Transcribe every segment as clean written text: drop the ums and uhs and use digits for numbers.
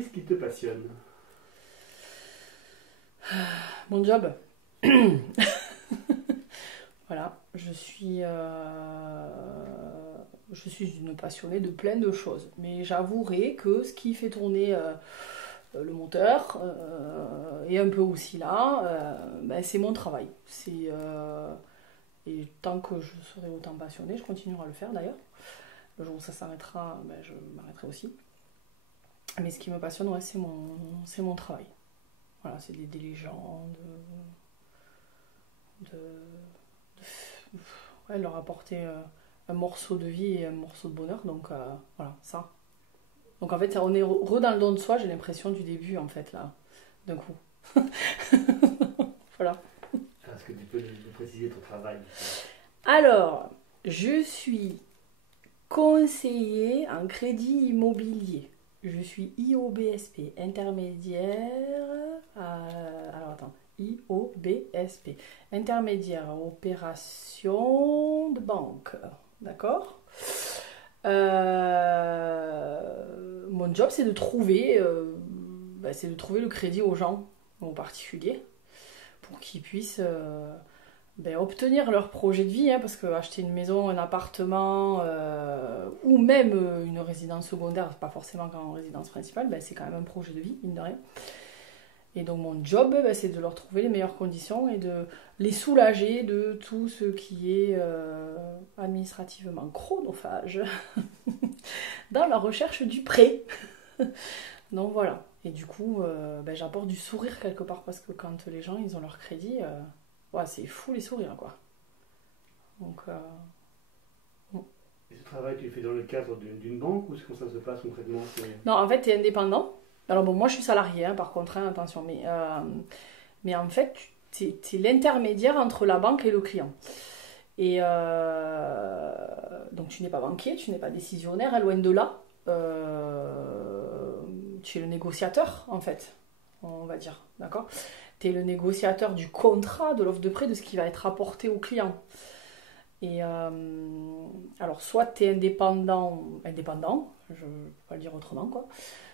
Qu'est-ce qui te passionne? Mon job. Voilà, je suis une passionnée de plein de choses. Mais j'avouerai que ce qui fait tourner le moteur et un peu aussi là, ben, c'est mon travail. Et tant que je serai autant passionnée, je continuerai à le faire d'ailleurs. Le jour où ça s'arrêtera, ben, je m'arrêterai aussi. Mais ce qui me passionne, ouais, c'est mon travail. Voilà, c'est d'aider les gens, ouais, leur apporter un morceau de vie et un morceau de bonheur. Donc voilà, ça. Donc en fait, on est dans le don de soi, j'ai l'impression du début, en fait, là, d'un coup. Voilà. Est-ce que tu peux nous préciser ton travail? Alors, je suis conseiller en crédit immobilier. Je suis IOBSP, intermédiaire. Alors attends, IOBSP, intermédiaire en opération de banque. D'accord. Mon job, c'est de trouver le crédit aux gens, aux particuliers, pour qu'ils puissent obtenir leur projet de vie, hein, parce que acheter une maison, un appartement ou même une résidence secondaire, pas forcément qu'en résidence principale, c'est quand même un projet de vie, mine de rien. Et donc mon job, c'est de leur trouver les meilleures conditions et de les soulager de tout ce qui est administrativement chronophage dans la recherche du prêt. Donc voilà. Et du coup, j'apporte du sourire quelque part, parce que quand les gens ils ont leur crédit, ouais, c'est fou les sourires, quoi. Donc Et ce travail, tu le fais dans le cadre d'une banque ou comment ça se passe concrètement? non, en fait, tu es indépendant. Alors bon, moi je suis salariée, hein, par contre, hein, attention, mais en fait, tu es l'intermédiaire entre la banque et le client. Et donc tu n'es pas banquier, tu n'es pas décisionnaire, hein, loin de là. Tu es le négociateur, en fait, on va dire, d'accord? Tu es le négociateur du contrat, de l'offre de prêt, de ce qui va être apporté au client. Et alors, soit tu es indépendant, je ne peux pas le dire autrement, quoi.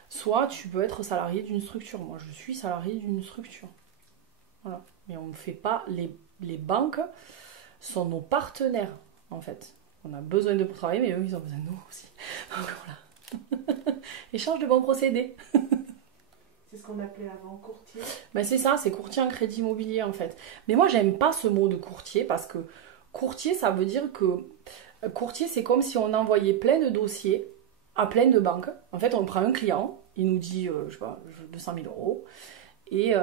Soit tu peux être salarié d'une structure. Moi, je suis salarié d'une structure. Voilà. Mais on ne fait pas... Les banques sont nos partenaires, en fait. On a besoin de travailler, mais eux, ils ont besoin de nous aussi. Donc voilà. Échange de bons procédés. C'est ce qu'on appelait avant courtier. C'est ça, c'est courtier en crédit immobilier, en fait. Mais moi, j'aime pas ce mot de courtier, parce que courtier, ça veut dire que... Courtier, c'est comme si on envoyait plein de dossiers à plein de banques. En fait, on prend un client, il nous dit, je sais pas, 200 000 euros, et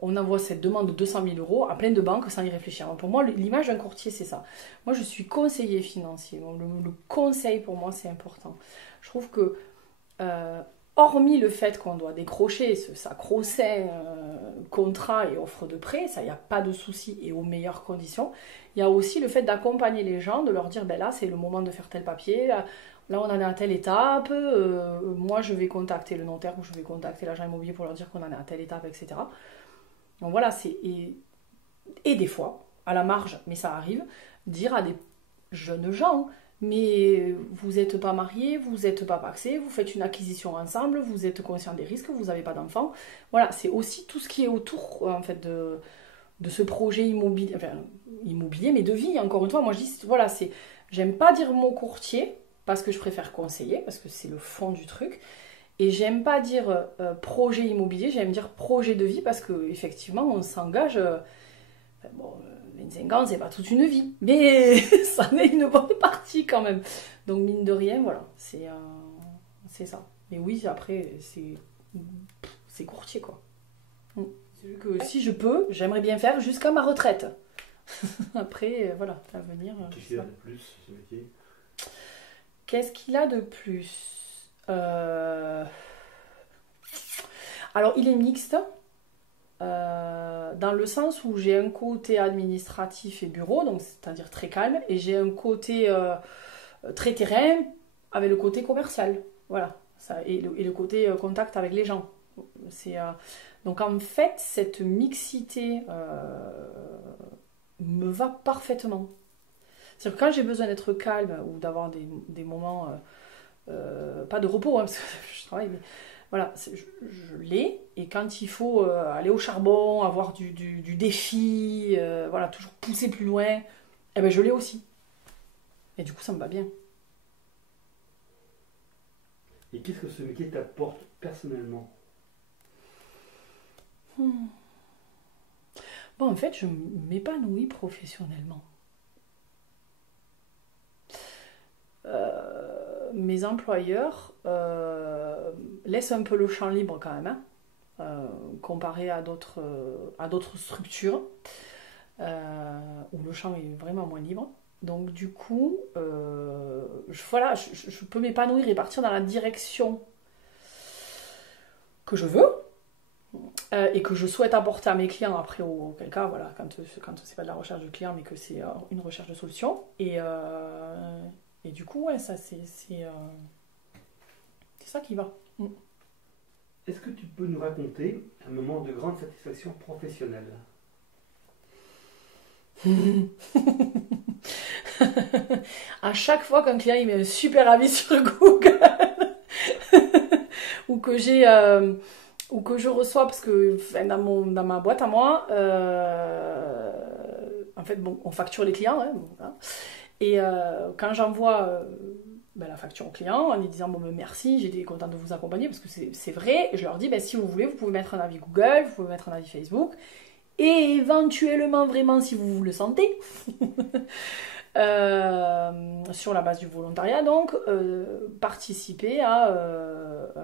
on envoie cette demande de 200 000 euros à plein de banques sans y réfléchir. Alors pour moi, l'image d'un courtier, c'est ça. Moi, je suis conseiller financier. Le conseil, pour moi, c'est important. Je trouve que, hormis le fait qu'on doit décrocher ce sacro-saint contrat et offre de prêt, ça, il n'y a pas de souci, et aux meilleures conditions, il y a aussi le fait d'accompagner les gens, de leur dire, là, c'est le moment de faire tel papier, là, on en est à telle étape, moi, je vais contacter le notaire ou je vais contacter l'agent immobilier pour leur dire qu'on en est à telle étape, etc. Donc voilà, et des fois, à la marge, mais ça arrive, dire à des jeunes gens, mais vous n'êtes pas mariés, vous n'êtes pas pacsés, vous faites une acquisition ensemble, vous êtes conscient des risques, vous n'avez pas d'enfants. Voilà, c'est aussi tout ce qui est autour, en fait, de ce projet immobilier, mais de vie, encore une fois. Moi, je dis, voilà, j'aime pas dire mot courtier, parce que je préfère conseiller, parce que c'est le fond du truc. Et j'aime pas dire projet immobilier, j'aime dire projet de vie, parce qu'effectivement, on s'engage... 25 ans, c'est pas toute une vie, mais ça en est une bonne partie quand même. Donc, mine de rien, voilà, c'est ça. Mais oui, après, c'est courtier, quoi. C'est vu que si je peux, j'aimerais bien faire jusqu'à ma retraite. Après, voilà, l'avenir... Qu'est-ce qu'il y a de plus, ce métier? Qu'est-ce qu'il a de plus Alors, il est mixte, dans le sens où j'ai un côté administratif et bureau, donc c'est-à-dire très calme, et j'ai un côté très terrain avec le côté commercial. Voilà, ça, et le côté contact avec les gens. Donc en fait, cette mixité me va parfaitement. C'est-à-dire que quand j'ai besoin d'être calme ou d'avoir des moments, pas de repos, hein, parce que je travaille, Voilà, je l'ai. Et quand il faut aller au charbon, avoir du défi, voilà, toujours pousser plus loin, eh ben je l'ai aussi. Et du coup, ça me va bien. Et qu'est-ce que ce métier t'apporte personnellement? Bon, en fait, je m'épanouis professionnellement. Mes employeurs laissent un peu le champ libre quand même, hein, comparé à d'autres structures où le champ est vraiment moins libre. Donc du coup, voilà, je peux m'épanouir et partir dans la direction que je veux et que je souhaite apporter à mes clients après, auquel cas, voilà, quand c'est pas de la recherche de clients mais que c'est une recherche de solution. Et du coup, ouais, ça c'est ça qui va. Est-ce que tu peux nous raconter un moment de grande satisfaction professionnelle? À chaque fois qu'un client il met un super avis sur Google ou que je reçois, parce que enfin, dans ma boîte à moi, en fait, bon, on facture les clients, hein, bon, hein. Et quand j'envoie la facture au client en lui disant bon, ben, merci, j'étais contente de vous accompagner parce que c'est vrai, je leur dis ben, si vous voulez, vous pouvez mettre un avis Google, vous pouvez mettre un avis Facebook, et éventuellement, vraiment, si vous le sentez, sur la base du volontariat, donc participer à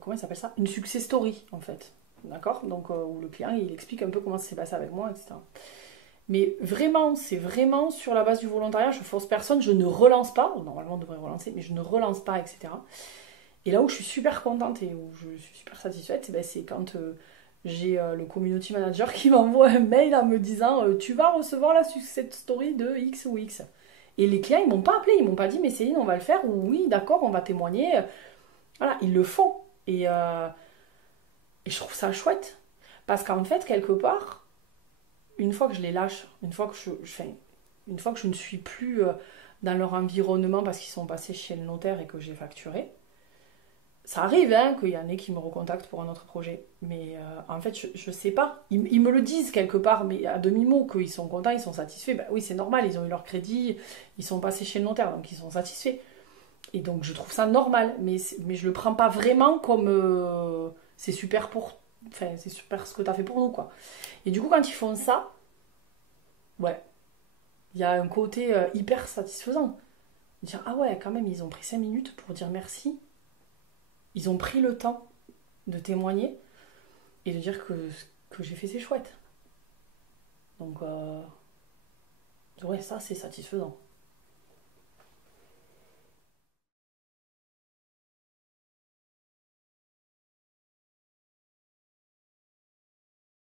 comment ça s'appelle ça, une success story en fait, d'accord, donc où le client il explique un peu comment ça s'est passé avec moi, etc. Mais vraiment, c'est vraiment sur la base du volontariat, je force personne, je ne relance pas, normalement on devrait relancer, mais je ne relance pas, etc. Et là où je suis super contente et où je suis super satisfaite, ben, c'est quand j'ai le community manager qui m'envoie un mail en me disant tu vas recevoir la success story de X ou X. Et les clients, ils m'ont pas appelé, ils m'ont pas dit mais Céline, on va le faire, ou oui, d'accord, on va témoigner. Voilà, ils le font. Et je trouve ça chouette. Parce qu'en fait, quelque part, une fois que je les lâche, une fois que je ne suis plus dans leur environnement parce qu'ils sont passés chez le notaire et que j'ai facturé, ça arrive hein, qu'il y en ait qui me recontactent pour un autre projet. Mais en fait, je sais pas. Ils me le disent quelque part, mais à demi-mot, qu'ils sont contents, ils sont satisfaits. Ben oui, c'est normal, ils ont eu leur crédit, ils sont passés chez le notaire, donc ils sont satisfaits. Et donc je trouve ça normal, mais je le prends pas vraiment comme c'est super c'est super ce que tu as fait pour nous, quoi. Et du coup, quand ils font ça, ouais, il y a un côté hyper satisfaisant. Dire, ah ouais, quand même, ils ont pris 5 minutes pour dire merci. Ils ont pris le temps de témoigner et de dire que ce que j'ai fait, c'est chouette. Donc, ouais, ça, c'est satisfaisant.